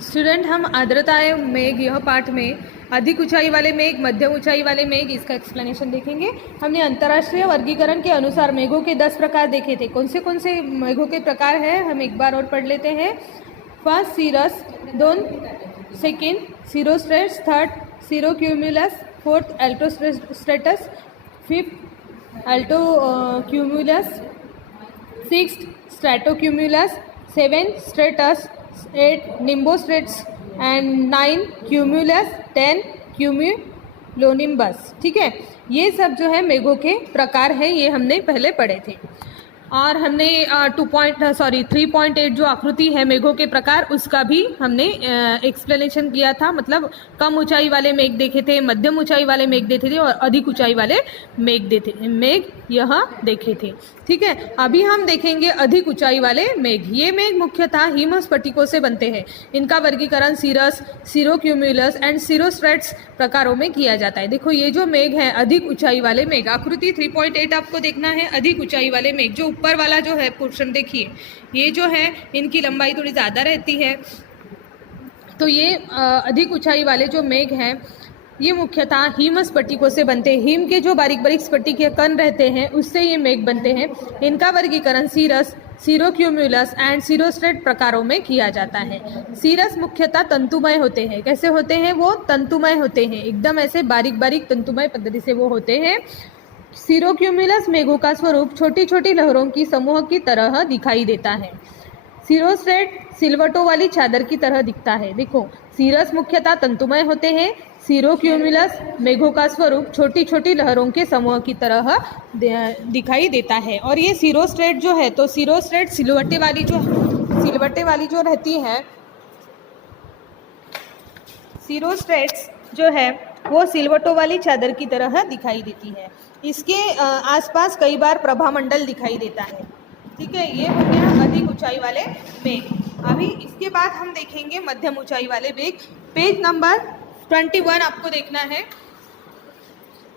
Student, हम आर्द्रताएं मेघ यह पाठ में अधिक ऊंचाई वाले मेघ, मध्यम ऊंचाई वाले मेघ, इसका एक्सप्लेनेशन देखेंगे। हमने अंतर्राष्ट्रीय वर्गीकरण के अनुसार मेघों के 10 प्रकार देखे थे। कौन से मेघों के प्रकार हैं हम एक बार और पढ़ लेते हैं। First cirrus, second cirrostratus, third cirrocumulus, fourth altostratus, fifth alto cumulus, sixth stratocumulus, seventh stratus, 8 nimbostratus and 9 cumulus, 10 cumulonimbus. ठीक है, ये सब जो है मेघों के प्रकार हैं, ये हमने पहले पढ़े थे। और हमने 3.8 जो आकृति है मेघों के प्रकार, उसका भी हमने एक्सप्लेनेशन किया था। मतलब कम ऊंचाई वाले मेघ देखे थे, मध्यम ऊंचाई वाले मेघ देखे थे और अधिक ऊंचाई वाले मेघ यह देखे थे। ठीक है, अभी हम देखेंगे अधिक ऊंचाई वाले मेघ। ये मेघ मुख्यतः हिमस्फटिकों से बनते हैं। इनका वर्गीकरण सीरस, सीरोक्यूमुलस एंड सीरोस्ट्रेट्स प्रकारों में किया जाता है। देखो, ये जो मेघ है अधिक ऊंचाई वाले मेघ, आकृति 3.8 आपको देखना है। अधिक ऊंचाई वाले मेघ, जो ऊपर वाला जो है पोर्शन देखिए, ये जो है इनकी लंबाई थोड़ी ज़्यादा रहती है। तो ये अधिक ऊंचाई वाले जो मेघ हैं, ये मुख्यतः हिम स्फटिकों से बनते हैं। हिम के जो बारीक बारीक स्फटिक के कण रहते हैं, उससे ये मेघ बनते हैं। इनका वर्गीकरण सीरस, सीरोक्यूमुलस एंड सीरोस्ट्रेट प्रकारों में किया जाता है। सीरस मुख्यतः तंतुमय होते हैं। कैसे होते हैं वो? तंतुमय होते हैं, एकदम ऐसे बारीक बारीक तंतुमय पद्धति से वो होते हैं। सीरोक्यूमुलस मेघों का स्वरूप छोटी छोटी लहरों की समूह की तरह दिखाई देता है। सीरोस्ट्रेट सिलवटों वाली चादर की तरह दिखता है। देखो, सीरस मुख्यतः तंतुमय होते हैं। सीरोक्यूमुलस मेघों का स्वरूप छोटी छोटी लहरों के समूह की तरह दिखाई देता है। और ये सीरोस्ट्रेट जो है, तो सीरोस्ट्रेट सिलवटे वाली जो रहती है, सीरोस्ट्रेट्स जो है वो सिलवटों वाली चादर की तरह दिखाई देती है। इसके आसपास कई बार प्रभामंडल दिखाई देता है। ठीक है, ये हो गया अधिक ऊंचाई वाले मेघ। अभी इसके बाद हम देखेंगे मध्यम ऊंचाई वाले मेघ। पेज नंबर 21 आपको देखना है।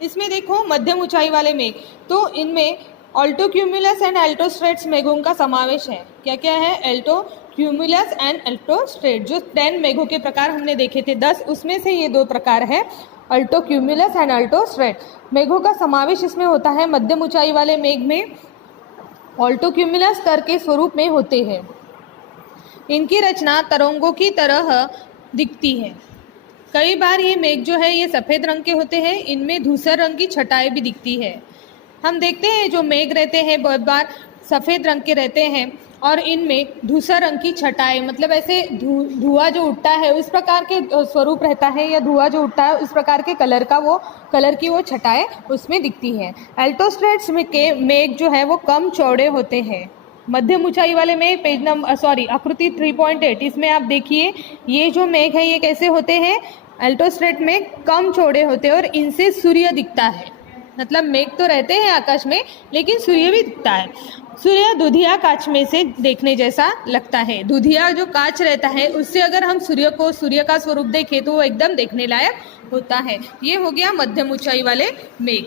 इसमें देखो मध्यम ऊंचाई वाले मेघ, तो इनमें ऑल्टोक्यूमुलस एंड एल्टोस्ट्रेट्स मेघों का समावेश है। क्या क्या है? एल्टोक्यूमुलस एंड एल्टोस्ट्रेट। जो 10 मेघों के प्रकार हमने देखे थे 10, उसमें से ये 2 प्रकार है, अल्टोक्यूमुलस एंड अल्टोस्ट्रेट। मेघों का समावेश इसमें होता है। मध्यम ऊंचाई वाले मेघ में ऑल्टोक्यूमुलस स्तर के स्वरूप में होते हैं। इनकी रचना तरंगों की तरह दिखती है। कई बार ये मेघ जो है ये सफ़ेद रंग के होते हैं। इनमें धूसर रंग की छटाएं भी दिखती है। हम देखते हैं जो मेघ रहते हैं बहुत बार सफ़ेद रंग के रहते हैं और इनमें धूसर रंग की छटाएं, मतलब ऐसे धुआं जो उठता है उस प्रकार के स्वरूप रहता है, या धुआं जो उठता है उस प्रकार के कलर की वो छटाएं उसमें दिखती हैं। एल्टोस्ट्रेट्स में के मेघ जो है वो कम चौड़े होते हैं। मध्यम ऊंचाई वाले मेघ आकृति 3.8, इसमें आप देखिए ये जो मेघ है ये कैसे होते हैं? एल्टोस्ट्रेट में कम चौड़े होते हैं और इनसे सूर्य दिखता है। मतलब मेघ तो रहते हैं आकाश में, लेकिन सूर्य भी दिखता है। सूर्य दूधिया कांच में से देखने जैसा लगता है। दूधिया जो कांच रहता है उससे अगर हम सूर्य का स्वरूप देखें तो वो एकदम देखने लायक होता है। ये हो गया मध्यम ऊंचाई वाले मेघ।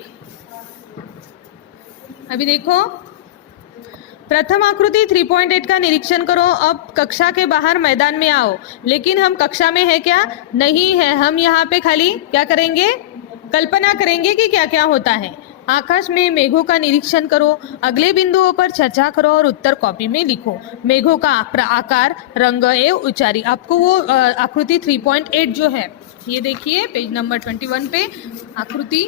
अभी देखो, प्रथम आकृति 3.8 का निरीक्षण करो। अब कक्षा के बाहर मैदान में आओ। लेकिन हम कक्षा में है क्या? नहीं है। हम यहाँ पे खाली क्या करेंगे? कल्पना करेंगे कि क्या क्या होता है। आकाश में मेघों का निरीक्षण करो, अगले बिंदुओं पर चर्चा करो और उत्तर कॉपी में लिखो। मेघों का आकार, रंग एवं ऊंचाई। आपको वो आकृति 3.8 जो है ये देखिए पेज नंबर 21 पे, आकृति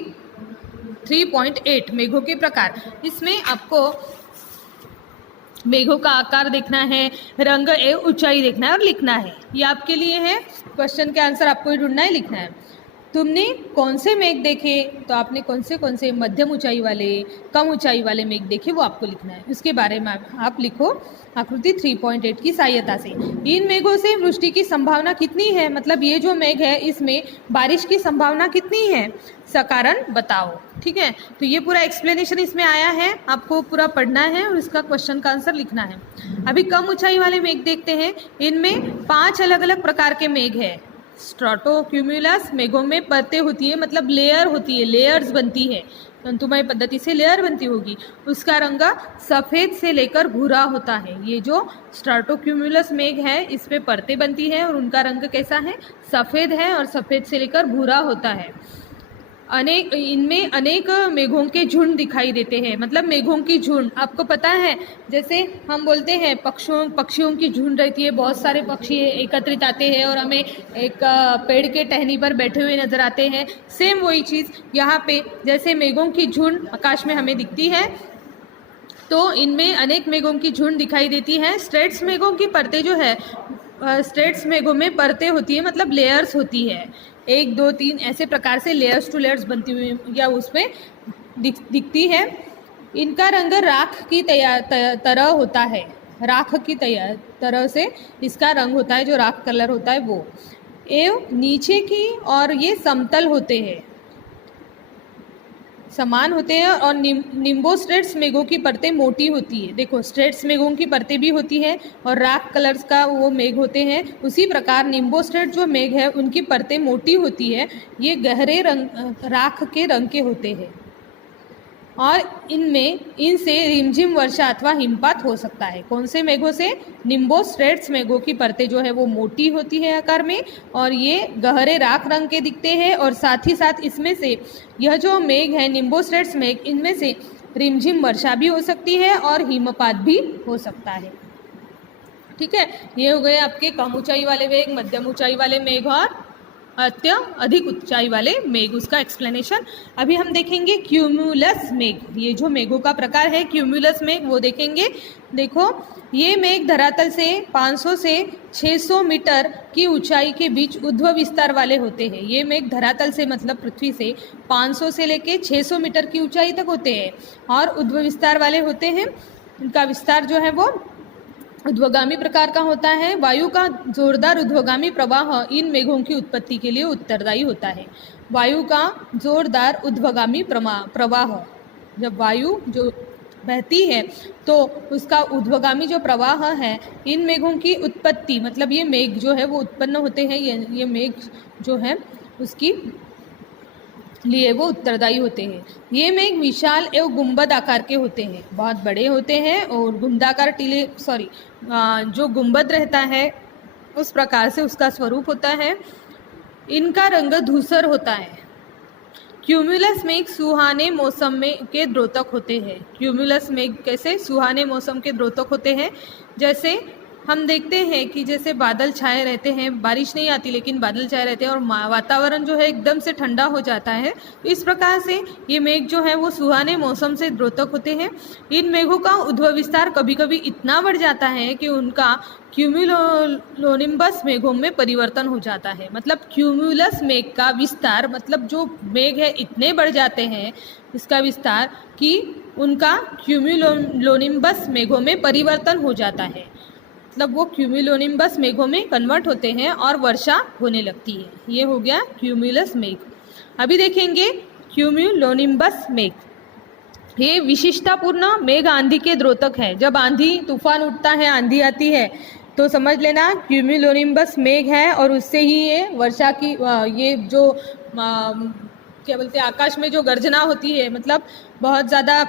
3.8 मेघों के प्रकार। इसमें आपको मेघों का आकार देखना है, रंग एवं ऊंचाई देखना है और लिखना है। ये आपके लिए है। क्वेश्चन के आंसर आपको ही ढूंढना है, लिखना है। तुमने कौन से मेघ देखे? तो आपने कौन से मध्यम ऊंचाई वाले, कम ऊंचाई वाले मेघ देखे, वो आपको लिखना है। उसके बारे में आप लिखो आकृति 3.8 की सहायता से। इन मेघों से वृष्टि की संभावना कितनी है? मतलब ये जो मेघ है इसमें बारिश की संभावना कितनी है? सकारण बताओ। ठीक है, तो ये पूरा एक्सप्लेनेशन इसमें आया है, आपको पूरा पढ़ना है और इसका क्वेश्चन का आंसर लिखना है। अभी कम ऊंचाई वाले मेघ देखते हैं। इनमें 5 अलग अलग प्रकार के मेघ है। स्ट्रैटोक्यूमुलस मेघों में परतें होती है, मतलब लेयर होती है, लेयर्स बनती है। तंतुमय पद्धति से लेयर बनती होगी, उसका रंग सफ़ेद से लेकर भूरा होता है। ये जो स्ट्राटोक्यूमुलस मेघ है इस पे परतें बनती है और उनका रंग कैसा है, सफ़ेद है और सफ़ेद से लेकर भूरा होता है। इनमें अनेक मेघों के झुंड दिखाई देते हैं, मतलब मेघों की झुंड। आपको पता है जैसे हम बोलते हैं पक्षियों की झुंड रहती है, बहुत सारे पक्षी एकत्रित आते हैं और हमें एक पेड़ के टहनी पर बैठे हुए नजर आते हैं। सेम वही चीज़ यहाँ पे, जैसे मेघों की झुंड आकाश में हमें दिखती है तो इनमें अनेक मेघों की झुंड दिखाई देती है। स्ट्रेट्स मेघों की परतें जो है, स्ट्रेट्स मेघों में परतें होती है, मतलब लेयर्स होती है, 1 2 3 ऐसे प्रकार से लेयर्स टू लेयर्स बनती हुई या उसमें दिखती है। इनका रंग राख की तरह होता है, राख की तरह से इसका रंग होता है, जो राख कलर होता है वो। एवं नीचे की और ये समतल होते हैं, समान होते हैं और निम्बोस्ट्रेट्स मेघों की परतें मोटी होती है। देखो स्ट्रेट्स मेघों की परतें भी होती है और राख कलर्स का वो मेघ होते हैं, उसी प्रकार निम्बोस्ट्रेट जो मेघ है उनकी परतें मोटी होती है, ये गहरे रंग राख के रंग के होते हैं और इनसे रिमझिम वर्षा अथवा हिमपात हो सकता है। कौन से मेघों से, निम्बोस्ट्रेट्स मेघों की परतें जो है वो मोटी होती है आकार में और ये गहरे राख रंग के दिखते हैं और साथ ही साथ इसमें से यह जो मेघ है निम्बोस्ट्रेट्स मेघ, इनमें से रिमझिम वर्षा भी हो सकती है और हिमपात भी हो सकता है। ठीक है, ये हो गए आपके कम ऊंचाई वाले मेघ, मध्यम ऊंचाई वाले मेघ और अधिक ऊंचाई वाले मेघ, उसका एक्सप्लेनेशन। अभी हम देखेंगे क्यूमुलस मेघ। ये जो मेघों का प्रकार है क्यूमुलस मेघ वो देखेंगे। देखो ये मेघ धरातल से 500 से 600 मीटर की ऊंचाई के बीच उद्व विस्तार वाले होते हैं। ये मेघ धरातल से मतलब पृथ्वी से 500 से लेके 600 मीटर की ऊंचाई तक होते हैं और उद्व विस्तार वाले होते हैं। इनका विस्तार जो है वो ऊर्ध्वगामी प्रकार का होता है। वायु का जोरदार ऊर्ध्वगामी प्रवाह इन मेघों की उत्पत्ति के लिए उत्तरदायी होता है। वायु का जोरदार ऊर्ध्वगामी प्रवाह, जब वायु जो बहती है तो उसका ऊर्ध्वगामी जो प्रवाह है इन मेघों की उत्पत्ति, मतलब ये मेघ जो है वो उत्पन्न होते हैं, ये मेघ जो है उसकी लिए वो उत्तरदायी होते हैं। ये मेघ विशाल एवं गुंबद आकार के होते हैं, बहुत बड़े होते हैं और गुंडाकार टीले जो गुंबद रहता है उस प्रकार से उसका स्वरूप होता है। इनका रंग धूसर होता है। क्यूमुलस मेघ सुहाने मौसम में के द्योतक होते हैं। क्यूमुलस मेघ कैसे, सुहाने मौसम के द्योतक होते हैं। जैसे हम देखते हैं कि जैसे बादल छाए रहते हैं, बारिश नहीं आती लेकिन बादल छाए रहते हैं और वातावरण जो है एकदम से ठंडा हो जाता है, तो इस प्रकार से ये मेघ जो है वो सुहाने मौसम से द्योतक होते हैं। इन मेघों का उद्भव विस्तार कभी कभी इतना बढ़ जाता है कि उनका क्यूमुलोनिम्बस मेघों में परिवर्तन हो जाता है। मतलब क्यूमुलस मेघ का विस्तार, मतलब जो मेघ है इतने बढ़ जाते हैं इसका विस्तार कि उनका क्यूमुलोनिम्बस मेघों में परिवर्तन हो जाता है, मतलब वो क्यूमुलोनिम्बस मेघों में कन्वर्ट होते हैं और वर्षा होने लगती है। ये हो गया क्यूमुलस मेघ। अभी देखेंगे क्यूमुलोनिम्बस मेघ। ये विशिष्टतापूर्ण मेघ आंधी के द्योतक है। जब आंधी तूफान उठता है, आंधी आती है तो समझ लेना क्यूमुलोनिम्बस मेघ है और उससे ही ये वर्षा की ये जो क्या बोलते हैं आकाश में जो गर्जना होती है, मतलब बहुत ज़्यादा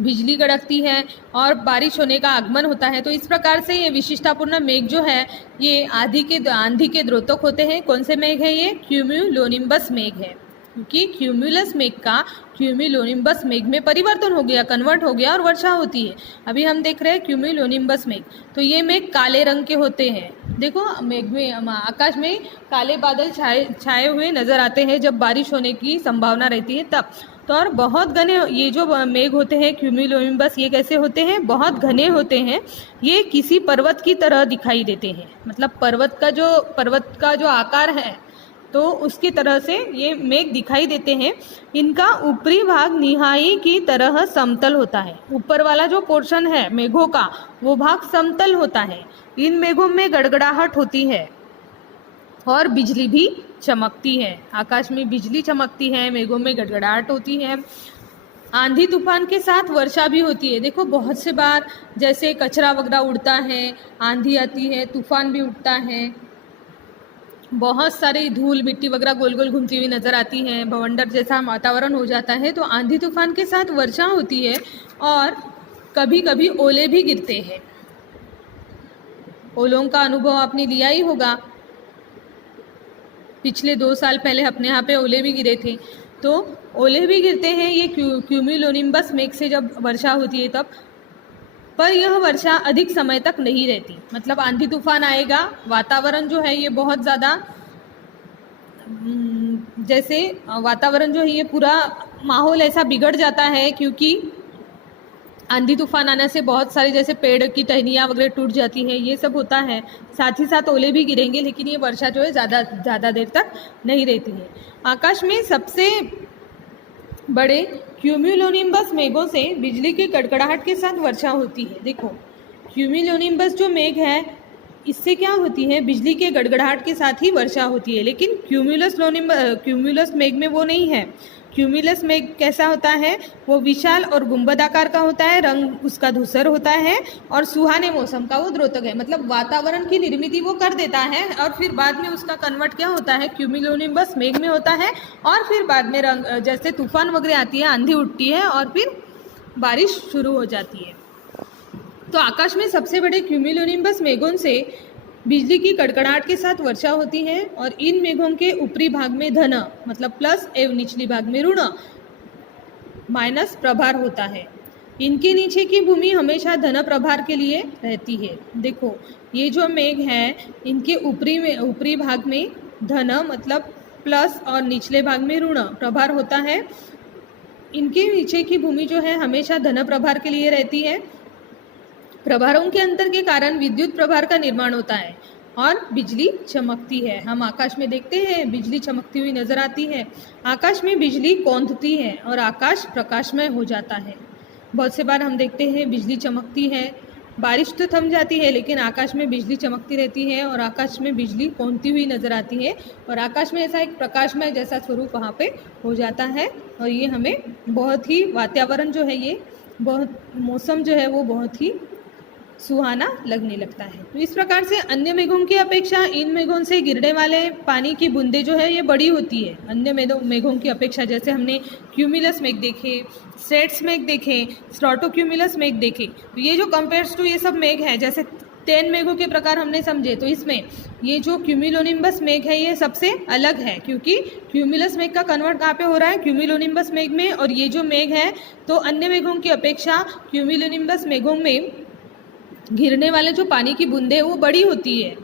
बिजली कड़कती है और बारिश होने का आगमन होता है। तो इस प्रकार से ये विशिष्टतापूर्ण मेघ जो है ये आंधी के द्योतक होते हैं। कौन से मेघ है ये, क्यूमुलोनिम्बस मेघ है, क्योंकि क्यूमुलस मेघ का क्यूमुलोनिम्बस मेघ में परिवर्तन हो गया, कन्वर्ट हो गया और वर्षा होती है। अभी हम देख रहे हैं क्यूमुलोनिम्बस मेघ। तो ये मेघ काले रंग के होते हैं। देखो मेघ में आकाश में काले बादल छाए हुए नजर आते हैं जब बारिश होने की संभावना रहती है तब। तो और बहुत घने ये जो मेघ होते हैं क्यूमुलोनिम्बस, ये कैसे होते हैं, बहुत घने होते हैं। ये किसी पर्वत की तरह दिखाई देते हैं, मतलब पर्वत का जो आकार है तो उसकी तरह से ये मेघ दिखाई देते हैं। इनका ऊपरी भाग निहाई की तरह समतल होता है। ऊपर वाला जो पोर्शन है मेघों का वो भाग समतल होता है। इन मेघों में गड़गड़ाहट होती है और बिजली भी चमकती है। आकाश में बिजली चमकती है, मेघों में गड़गड़ाहट होती है। आंधी तूफान के साथ वर्षा भी होती है। देखो बहुत से बार जैसे कचरा वगैरह उड़ता है, आंधी आती है, तूफान भी उठता है बहुत सारी धूल मिट्टी वगैरह गोल गोल घूमती हुई नज़र आती है, बवंडर जैसा वातावरण हो जाता है। तो आंधी तूफान के साथ वर्षा होती है और कभी कभी ओले भी गिरते हैं। ओलों का अनुभव आपने लिया ही होगा, पिछले 2 साल पहले अपने यहाँ पे ओले भी गिरे थे। तो ओले भी गिरते हैं ये क्यूम्यूलोनिम्बस मेघ से जब वर्षा होती है तब। पर यह वर्षा अधिक समय तक नहीं रहती, मतलब आंधी तूफान आएगा, वातावरण जो है ये बहुत ज़्यादा जैसे वातावरण जो है ये पूरा माहौल ऐसा बिगड़ जाता है, क्योंकि आंधी तूफान आने से बहुत सारी जैसे पेड़ की टहनियाँ वगैरह टूट जाती है, ये सब होता है। साथ ही साथ ओले भी गिरेंगे, लेकिन ये वर्षा जो है ज़्यादा देर तक नहीं रहती है। आकाश में सबसे बड़े क्यूम्यूलोनिम्बस मेघों से बिजली की कड़कड़ाहट के साथ वर्षा होती है। देखो, क्यूम्यूलोनिम्बस जो मेघ है इससे क्या होती है, बिजली के गड़गड़ाहट के साथ ही वर्षा होती है। लेकिन क्यूम्यूलस मेघ में वो नहीं है। क्यूम्यूलस मेघ कैसा होता है, वो विशाल और गुंबद आकार का होता है, रंग उसका धूसर होता है और सुहाने मौसम का वो द्योतक है। मतलब वातावरण की निर्मिति वो कर देता है और फिर बाद में उसका कन्वर्ट क्या होता है, क्यूम्यूलोनिम्बस मेघ में होता है। और फिर बाद में रंग जैसे तूफान वगैरह आती है, आंधी उठती है और फिर बारिश शुरू हो जाती है। तो आकाश में सबसे बड़े क्यूम्यूलोनिम्बस मेघों से बिजली की कड़कड़ाहट के साथ वर्षा होती है और इन मेघों के ऊपरी भाग में धन मतलब प्लस एवं निचली भाग में ऋण माइनस प्रभार होता है। इनके नीचे की भूमि हमेशा धन प्रभार के लिए रहती है। देखो, ये जो मेघ है इनके ऊपरी भाग में धन मतलब प्लस और निचले भाग में ऋण प्रभार होता है। इनके नीचे की भूमि जो है हमेशा धन प्रभार के लिए रहती है। प्रभारों के अंतर के कारण विद्युत प्रभार का निर्माण होता है और बिजली चमकती है। हम आकाश में देखते हैं बिजली चमकती हुई नजर आती है। आकाश में बिजली कौंधती है और आकाश प्रकाशमय हो जाता है। बहुत से बार हम देखते हैं बिजली चमकती है, बारिश तो थम जाती है लेकिन आकाश में बिजली चमकती रहती है और आकाश में बिजली कौंधती हुई नजर आती है और आकाश में ऐसा एक प्रकाशमय जैसा स्वरूप वहाँ पे हो जाता है। और ये हमें बहुत ही वातावरण जो है ये बहुत मौसम जो है वो बहुत ही सुहाना लगने लगता है। तो इस प्रकार से अन्य मेघों की अपेक्षा इन मेघों से गिरने वाले पानी की बूंदें जो है ये बड़ी होती है अन्य मेघों की अपेक्षा। जैसे हमने क्यूमुलस मेघ देखे, स्ट्रेट्स मेघ देखे, स्ट्रैटोक्यूमुलस मेघ देखे। तो ये जो कंपेयर्स टू ये सब मेघ है, जैसे 10 मेघों के प्रकार हमने समझे, तो इसमें ये जो क्यूमुलोनिम्बस मेघ है ये सबसे अलग है, क्योंकि क्यूमुलस मेघ का कन्वर्ट कहाँ पे हो रहा है, क्यूमुलोनिम्बस मेघ में। और ये जो मेघ है तो अन्य मेघों की अपेक्षा क्यूमुलोनिम्बस मेघों में गिरने वाले जो पानी की बूंदें वो बड़ी होती है,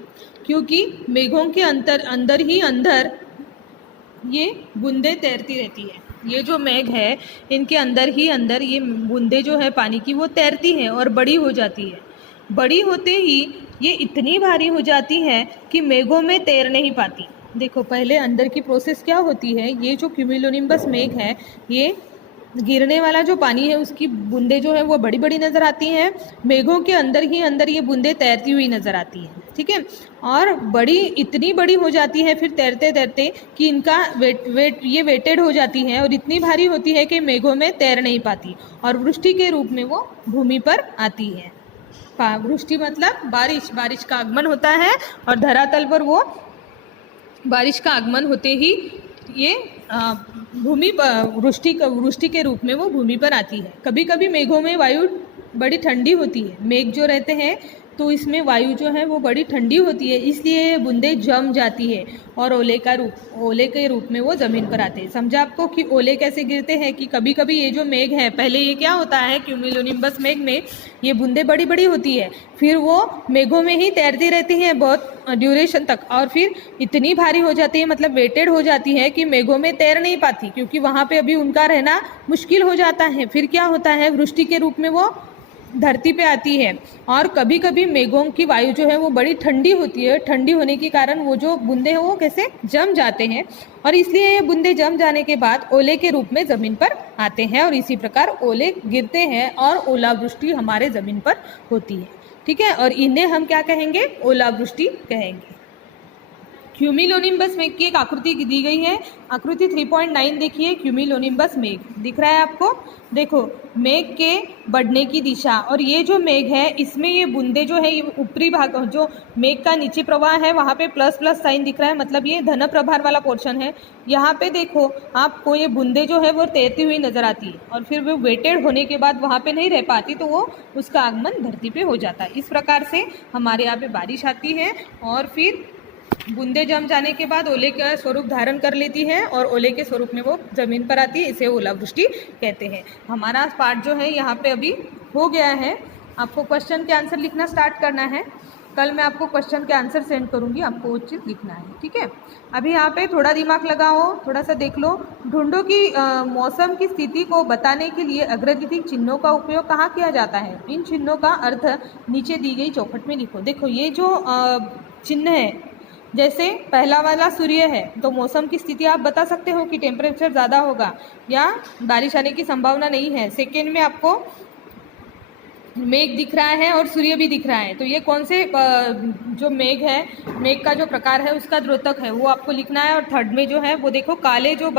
क्योंकि मेघों के अंदर ही अंदर ये बूंदें तैरती रहती है। ये जो मेघ है इनके अंदर ही अंदर ये बूंदें जो है पानी की वो तैरती हैं और बड़ी हो जाती है। बड़ी होते ही ये इतनी भारी हो जाती है कि मेघों में तैर नहीं पाती। देखो, पहले अंदर की प्रोसेस क्या होती है, ये जो क्यूमुलोनिम्बस मेघ है ये गिरने वाला जो पानी है उसकी बूंदें जो है वो बड़ी बड़ी नज़र आती हैं। मेघों के अंदर ही अंदर ये बूंदें तैरती हुई नज़र आती हैं, ठीक है। और बड़ी इतनी बड़ी हो जाती है फिर तैरते तैरते कि इनका ये वेटेड हो जाती है और इतनी भारी होती है कि मेघों में तैर नहीं पाती और वृष्टि के रूप में वो भूमि पर आती है। वृष्टि मतलब बारिश का आगमन होता है और धरातल पर वो बारिश का आगमन होते ही ये भूमि पर वृष्टि के रूप में वो भूमि पर आती है। कभी कभी मेघों में वायु बड़ी ठंडी होती है। मेघ जो रहते हैं तो इसमें वायु जो है वो बड़ी ठंडी होती है, इसलिए ये बूंदें जम जाती है और ओले के रूप में वो ज़मीन पर आते हैं। समझा आपको कि ओले कैसे गिरते हैं, कि कभी कभी ये जो मेघ है पहले ये क्या होता है क्यूमुलोनिम्बस मेघ में ये बूंदें बड़ी बड़ी होती है, फिर वो मेघों में ही तैरती रहती हैं बहुत ड्यूरेशन तक और फिर इतनी भारी हो जाती है मतलब वेटेड हो जाती है कि मेघों में तैर नहीं पाती, क्योंकि वहाँ पे अभी उनका रहना मुश्किल हो जाता है। फिर क्या होता है, वृष्टि के रूप में वो धरती पे आती है। और कभी कभी मेघों की वायु जो है वो बड़ी ठंडी होती है, ठंडी होने के कारण वो जो बूंदे हैं वो कैसे जम जाते हैं और इसलिए ये बूंदे जम जाने के बाद ओले के रूप में ज़मीन पर आते हैं और इसी प्रकार ओले गिरते हैं और ओलावृष्टि हमारे ज़मीन पर होती है, ठीक है। और इन्हें हम क्या कहेंगे, ओलावृष्टि कहेंगे। क्यूमिलोनिम्बस मेघ की एक आकृति दी गई है। आकृति 3.9 देखिए, क्यूमिलोनिम्बस मेघ दिख रहा है आपको। देखो मेघ के बढ़ने की दिशा, और ये जो मेघ है इसमें ये बूंदे जो है ये ऊपरी भाग, जो मेघ का नीचे प्रवाह है वहाँ पे प्लस प्लस साइन दिख रहा है, मतलब ये धन प्रभार वाला पोर्शन है। यहाँ पे देखो आपको ये बूंदे जो है वो तैरती हुई नजर आती है, और फिर वो वेटेड होने के बाद वहाँ पे नहीं रह पाती, तो वो उसका आगमन धरती पे हो जाता है। इस प्रकार से हमारे यहाँ पे बारिश आती है और फिर बूंदे जम जाने के बाद ओले का स्वरूप धारण कर लेती है और ओले के स्वरूप में वो जमीन पर आती है, इसे ओलावृष्टि कहते हैं। हमारा पार्ट जो है यहाँ पे अभी हो गया है। आपको क्वेश्चन के आंसर लिखना स्टार्ट करना है। कल मैं आपको क्वेश्चन के आंसर सेंड करूँगी, आपको वो चीज़ लिखना है, ठीक है। अभी यहाँ पे थोड़ा दिमाग लगाओ, थोड़ा सा देख लो। ढूंढो कि मौसम की स्थिति को बताने के लिए अग्रधिक चिन्हों का उपयोग कहाँ किया जाता है। इन चिन्हों का अर्थ नीचे दी गई चौखट में लिखो। देखो ये जो चिन्ह है, जैसे पहला वाला सूर्य है तो मौसम की स्थिति आप बता सकते हो कि टेम्परेचर ज़्यादा होगा या बारिश आने की संभावना नहीं है। सेकेंड में आपको मेघ दिख रहा है और सूर्य भी दिख रहा है, तो ये कौन से जो मेघ है, मेघ का जो प्रकार है उसका द्योतक है वो आपको लिखना है। और थर्ड में जो है वो देखो काले जो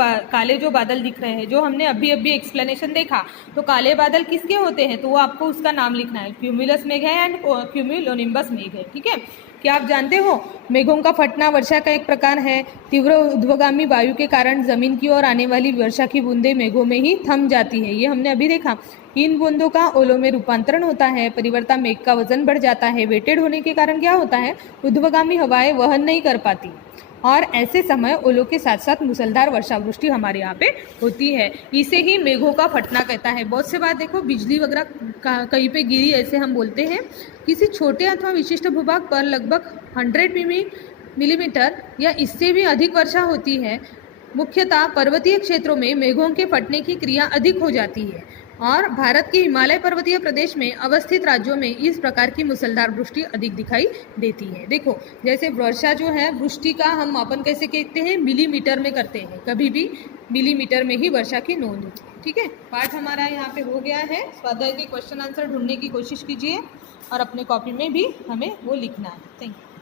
बादल दिख रहे हैं, जो हमने अभी अभी एक्सप्लेनेशन देखा, तो काले बादल किसके होते हैं, तो वो आपको उसका नाम लिखना है। क्यूमुलस मेघ है एंड क्यूमुलोनिम्बस मेघ है, ठीक है। क्या आप जानते हो मेघों का फटना वर्षा का एक प्रकार है। तीव्र ऊर्ध्वगामी वायु के कारण जमीन की ओर आने वाली वर्षा की बूंदें मेघों में ही थम जाती है, ये हमने अभी देखा। इन बूंदों का ओलों में रूपांतरण होता है, परिवर्तन मेघ का वजन बढ़ जाता है। वेटेड होने के कारण क्या होता है, ऊर्ध्वगामी हवाएं वहन नहीं कर पाती और ऐसे समय ओलों के साथ साथ मूसलाधार वर्षा वृष्टि हमारे यहाँ पे होती है। इसे ही मेघों का फटना कहता है। बहुत से बात देखो बिजली वगैरह कहीं पे गिरी, ऐसे हम बोलते हैं। किसी छोटे अथवा विशिष्ट भूभाग पर लगभग 100 मिलीमीटर या इससे भी अधिक वर्षा होती है। मुख्यतः पर्वतीय क्षेत्रों में मेघों के फटने की क्रिया अधिक हो जाती है और भारत के हिमालय पर्वतीय प्रदेश में अवस्थित राज्यों में इस प्रकार की मूसलाधार वृष्टि अधिक दिखाई देती है। देखो जैसे वर्षा जो है, वृष्टि का हम मापन कैसे कहते हैं, मिलीमीटर में करते हैं, कभी भी मिलीमीटर में ही वर्षा की नोंद होती है, ठीक है। पाठ हमारा यहाँ पे हो गया है। स्वाध्याय के क्वेश्चन आंसर ढूंढने की कोशिश कीजिए और अपने कॉपी में भी हमें वो लिखना है। Thank you.